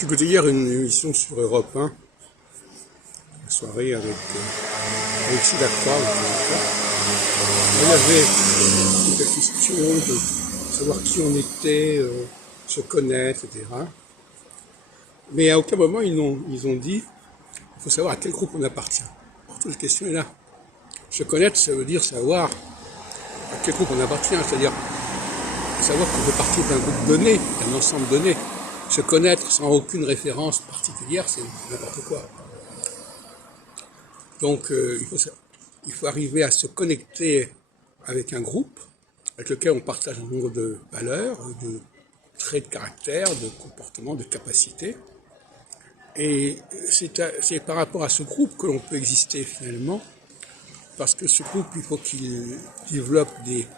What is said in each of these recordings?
J'écoutais hier une émission sur Europe 1, une soirée avec Alexis Lacroix. Il y avait la question de savoir qui on était, se connaître, etc. Mais à aucun moment ils ont dit il faut savoir à quel groupe on appartient. Toute la question est là. Se connaître, ça veut dire savoir à quel groupe on appartient, c'est-à-dire savoir qu'on fait partie d'un groupe donné, d'un ensemble donné. Se connaître sans aucune référence particulière, c'est n'importe quoi. Donc il faut arriver à se connecter avec un groupe avec lequel on partage un nombre de valeurs, de traits de caractère, de comportements, de capacités. Et c'est par rapport à ce groupe que l'on peut exister finalement, parce que ce groupe, il faut qu'il développe des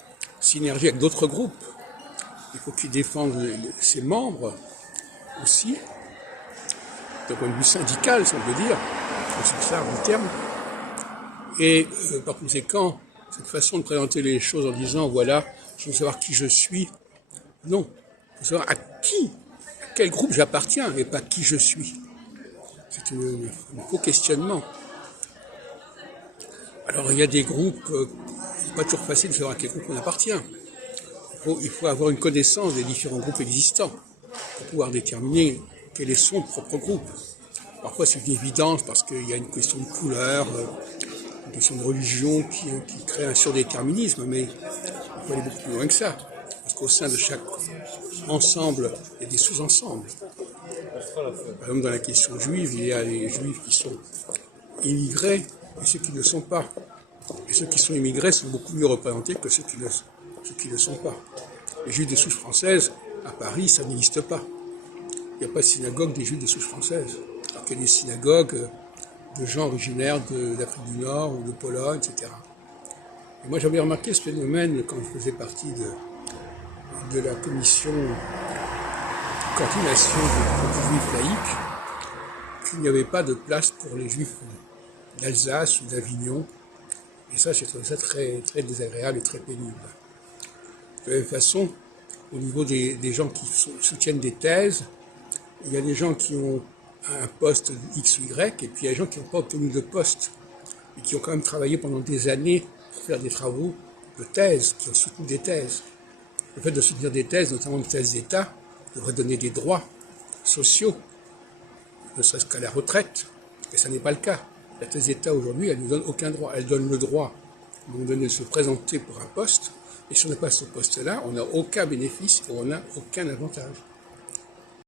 synergies avec d'autres groupes. Il faut qu'il défende ses membres aussi, d'un point de vue syndical, si on peut dire, au sens large du terme. Et par conséquent, cette façon de présenter les choses en disant, voilà, je veux savoir qui je suis, non. Il faut savoir à quel groupe j'appartiens et pas qui je suis. C'est un faux questionnement. Alors il y a des groupes, c'est pas toujours facile de savoir à quel groupe on appartient. Il faut avoir une connaissance des différents groupes existants pour pouvoir déterminer quel est son propre groupe. Parfois c'est une évidence parce qu'il y a une question de couleur, une question de religion qui crée un surdéterminisme, mais il faut aller beaucoup plus loin que ça. Parce qu'au sein de chaque ensemble, il y a des sous-ensembles. Par exemple, dans la question juive, il y a les juifs qui sont immigrés et ceux qui ne le sont pas. Et ceux qui sont immigrés sont beaucoup mieux représentés que ceux qui ne le sont pas. Les juifs de souche française, à Paris, ça n'existe pas. Il n'y a pas de synagogue des juifs de souche française. Alors qu'il y a des synagogues de gens originaires d'Afrique du Nord ou de Pologne, etc. Et moi, j'avais remarqué ce phénomène quand je faisais partie de la commission de coordination des juifs laïcs, qu'il n'y avait pas de place pour les juifs d'Alsace ou d'Avignon. Et ça, j'ai trouvé ça très, très désagréable et très pénible. De la même façon, au niveau des gens qui soutiennent des thèses, il y a des gens qui ont un poste X ou Y, et puis il y a des gens qui n'ont pas obtenu de poste, et qui ont quand même travaillé pendant des années pour faire des travaux de thèse, qui ont soutenu des thèses. Le fait de soutenir des thèses, notamment des thèses d'État, devrait donner des droits sociaux, ne serait-ce qu'à la retraite, et ça n'est pas le cas. La thèse d'État aujourd'hui, elle ne donne aucun droit. Elle donne le droit à un moment donné de se présenter pour un poste, et si on n'a pas ce poste-là, on n'a aucun bénéfice ou on n'a aucun avantage.